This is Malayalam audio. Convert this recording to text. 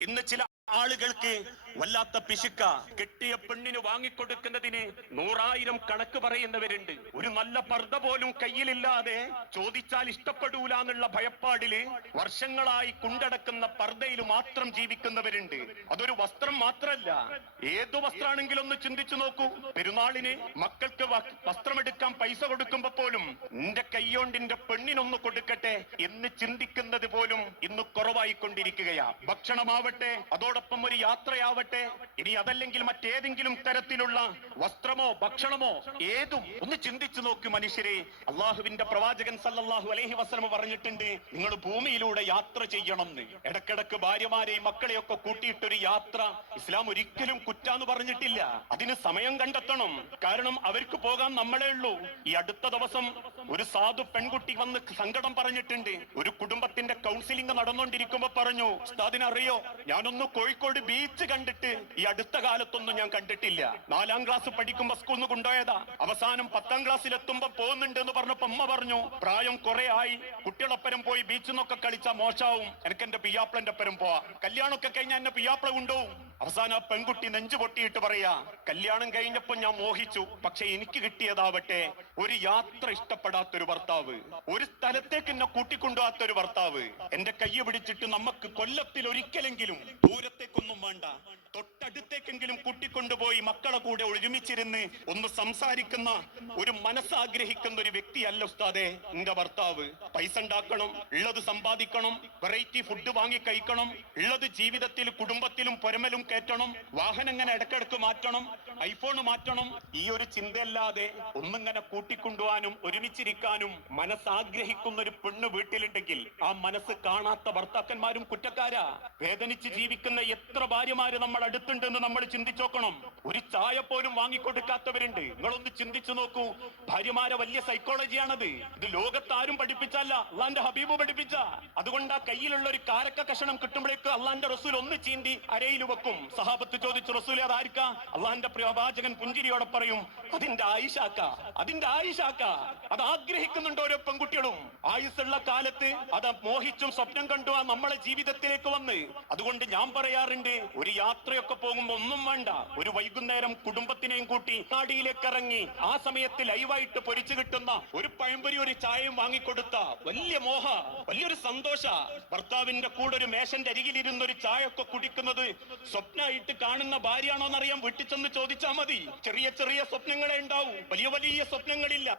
ഇന്ന് ചില ആളുകൾക്ക് വല്ലാത്ത പിശുക്ക. കെട്ടിയ പെണ്ണിന് വാങ്ങിക്കൊടുക്കുന്നതിന് 100,000 കണക്ക് പറയുന്നവരുണ്ട്. ഒരു നല്ല പർദ്ദ പോലും കയ്യിലില്ലാതെ ചോദിച്ചാൽ ഇഷ്ടപ്പെടൂല എന്നുള്ള ഭയപ്പാടില് വർഷങ്ങളായി കൊണ്ടടക്കുന്ന പർദ്ദയിൽ മാത്രം ജീവിക്കുന്നവരുണ്ട്. അതൊരു വസ്ത്രം മാത്രല്ല, ഏതു വസ്ത്രമാണെങ്കിലും ഒന്ന് ചിന്തിച്ചു നോക്കൂ. പെരുന്നാളിന് മക്കൾക്ക് വസ്ത്രമെടുക്കാൻ പൈസ കൊടുക്കുമ്പോ പോലും എന്റെ കൈയോണ്ട് എന്റെ പെണ്ണിനൊന്ന് കൊടുക്കട്ടെ എന്ന് ചിന്തിക്കുന്നത് പോലും ഇന്ന് കുറവായിക്കൊണ്ടിരിക്കുകയാ. ഭക്ഷണമാവട്ടെ, അതോടൊപ്പം ഒരു യാത്രയാവട്ടെ, ഇനി അതല്ലെങ്കിൽ മറ്റേതെങ്കിലും തരത്തിലുള്ള വസ്ത്രമോ ഭക്ഷണമോ ഏതും ഒന്ന് ചിന്തിച്ചു നോക്കൂ മനുഷ്യരെ. അള്ളാഹുവിന്റെ പ്രവാചകൻ സല്ലല്ലാഹു അലൈഹി വസല്ലം പറഞ്ഞിട്ടുണ്ട്, നിങ്ങൾ ഭൂമിയിലൂടെ യാത്ര ചെയ്യണം എന്ന്. ഇടക്കിടക്ക് ഭാര്യമാരെയും മക്കളെയൊക്കെ കൂട്ടിയിട്ടൊരു യാത്ര ഇസ്ലാം ഒരിക്കലും കുറ്റാന്ന് പറഞ്ഞിട്ടില്ല. അതിന് സമയം കണ്ടെത്തണം. കാരണം അവർക്ക് പോകാൻ നമ്മളേ ഉള്ളൂ. ഈ അടുത്ത ദിവസം ഒരു സാധു പെൺകുട്ടി വന്ന് സങ്കടം പറഞ്ഞിട്ടുണ്ട്. ഒരു കുടുംബത്തിന്റെ കൗൺസിലിംഗ് നടന്നുകൊണ്ടിരിക്കുമ്പോ പറഞ്ഞു, ഉസ്താദിനറിയോ, ഞാനൊന്ന് കോഴിക്കോട് ബീച്ച് കണ്ടിട്ട് ഈ അടുത്ത കാലത്തൊന്നും ഞാൻ കണ്ടിട്ടില്ല. 4ാം ക്ലാസ് പഠിക്കുമ്പോ സ്കൂളിൽ നിന്ന് കൊണ്ടുപോയതാ. അവസാനം 10ാം ക്ലാസ്സിലെത്തുമ്പോ പോകുന്നുണ്ട് എന്ന് പറഞ്ഞപ്പോ അമ്മ പറഞ്ഞു, പ്രായം കുറെ ആയി, കുട്ടികളൊപ്പരം പോയി ബീച്ചിൽ നിന്നൊക്കെ കളിച്ചാ മോശാവും, എനിക്ക് എന്റെ പിയാപ്പിളന്റെ ഒപ്പരം പോവാ. കല്യാണമൊക്കെ കഴിഞ്ഞാൽ എന്നെ പിയാപ്പിള കൊണ്ടുപോകും. അവസാനം ആ പെൺകുട്ടി നെഞ്ചു പൊട്ടിയിട്ട് പറയാ, കല്യാണം കഴിഞ്ഞപ്പോ ഞാൻ മോഹിച്ചു, പക്ഷെ എനിക്ക് കിട്ടിയതാവട്ടെ ഒരു യാത്ര ഇഷ്ടപ്പെടാത്തൊരു ഭർത്താവ്, ഒരു സ്ഥലത്തേക്ക് എന്നെ കൂട്ടിക്കൊണ്ടുപോകാത്തൊരു ഭർത്താവ്. എന്റെ കൈ പിടിച്ചിട്ട് നമുക്ക് കൊല്ലത്തിൽ ഒരിക്കലെങ്കിലും, ദൂരത്തേക്കൊന്നും വേണ്ട, തൊട്ടടുത്തേക്കെങ്കിലും കൂട്ടിക്കൊണ്ടുപോയി മക്കളെ കൂടെ ഒരുമിച്ചിരുന്ന് ഒന്ന് സംസാരിക്കുന്ന ഒരു മനസ്സാഗ്രഹിക്കുന്ന ഒരു വ്യക്തിയല്ല ഉസ്താദേ എന്റെ ഭർത്താവ്. പൈസ ഉണ്ടാക്കണം, ഉള്ളത് സമ്പാദിക്കണം, വെറൈറ്റി ഫുഡ് വാങ്ങി കഴിക്കണം, ഉള്ളത് ജീവിതത്തിൽ കുടുംബത്തിലും പൊരമലും കയറ്റണം, വാഹനം ഇങ്ങനെ ഇടക്കിടക്ക് മാറ്റണം, ഐഫോൺ മാറ്റണം. ഈ ഒരു ചിന്തയല്ലാതെ ഒന്നിങ്ങനെ കൂട്ടിക്കൊണ്ടുപോകാനും ഒരുമിച്ചിരിക്കാനും മനസ്സാഗ്രഹിക്കുന്ന ഒരു പെണ്ണ് വീട്ടിലുണ്ടെങ്കിൽ ആ മനസ്സ് കാണാത്ത ഭർത്താക്കന്മാരും കുറ്റക്കാരാ. വേദനിച്ച് ജീവിക്കുന്ന എത്ര ഭാര്യമാര് നമ്മൾ അടുത്തുണ്ടെന്ന് നമ്മൾ ചിന്തിച്ചു നോക്കണം. ഒരു ചായ പോലും വാങ്ങിക്കൊടുക്കാത്തവരുണ്ട്. നിങ്ങളൊന്ന് ചിന്തിച്ചു നോക്കൂ. ഭാര്യമാരെ വലിയ സൈക്കോളജിയാണത്. ഇത് ലോകത്താരും പഠിപ്പിച്ചല്ല, അള്ളാന്റെ ഹബീബ് പഠിപ്പിച്ച. അതുകൊണ്ട് ആ കയ്യിലുള്ള ഒരു കാരക്ക കഷണം കിട്ടുമ്പോഴേക്ക് അള്ളാന്റെ റസൂൽ ഒന്ന് ചീന്തി അരയിൽ വെക്കും. സഹാബത്ത് ചോദിച്ചു, റസൂൽ അതായിരിക്കാ? അള്ളാന്റെ പ്രവാചകൻ പുഞ്ചിരിയോടെ പറയും, അതിന്റെ ആയിഷാക്ക, അതിന്റെ ആയിഷാക്ക. അത് ആഗ്രഹിക്കുന്നുണ്ട് ഓരോ പെൺകുട്ടികളും. ആയുസ്സുള്ള കാലത്ത് അത് മോഹിച്ചും സ്വപ്നം കണ്ടു ആ നമ്മളെ ജീവിതത്തിലേക്ക് വന്ന്. അതുകൊണ്ട് ഞാൻ പറയാറുണ്ട്, ഒരു യാത്രയൊക്കെ പോകുമ്പോ ഒന്നും വേണ്ട, ഒരു വൈകുന്നേരം കുടുംബത്തിനെയും കൂട്ടി നാടിയിലേക്ക് ഇറങ്ങി ആ സമയത്ത് ലൈവായിട്ട് പൊരിച്ചു കിട്ടുന്ന ഒരു പഴംപൊരി ഒരു ചായയും വാങ്ങിക്കൊടുത്ത വലിയ മോഹ, വലിയൊരു സന്തോഷ. ഭർത്താവിന്റെ കൂടെ ഒരു മേശന്റെ അരികിലിരുന്ന ഒരു ചായ ഒക്കെ കുടിക്കുന്നത് സ്വപ്നമായിട്ട് കാണുന്ന ഭാര്യയാണോന്നറിയാൻ വീട്ടിൽ ചെന്ന് ചോദിച്ചാൽ മതി. ചെറിയ ചെറിയ സ്വപ്നങ്ങളെ ഉണ്ടാവും, വലിയ വലിയ സ്വപ്നങ്ങളില്ല.